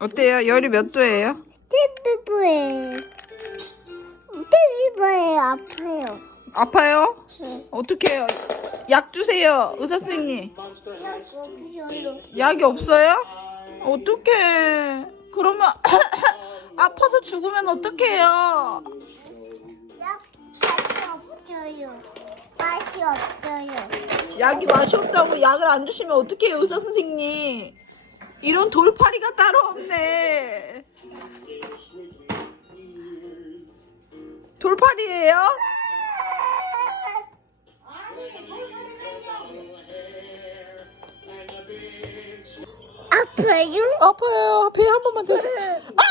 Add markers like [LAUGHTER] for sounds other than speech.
어때요? 열이 몇 도예요? 스티브브에 스티브브에 아파요. 아파요? 네. 어떻게 해요? 약 주세요, 의사 선생님. 약 없어요. 약이 없어요? 어떡해. 그러면 [COUGHS] 아파서 죽으면 어떡해요? 약 없어요. 맛이 없어요. 약이 맛이 없다고 약을 안 주시면 어떡해요, 의사 선생님? 이런 돌팔이가 따로 없네. 돌팔이에요? 아파요? 아파요. 배 한 번만 더. 아!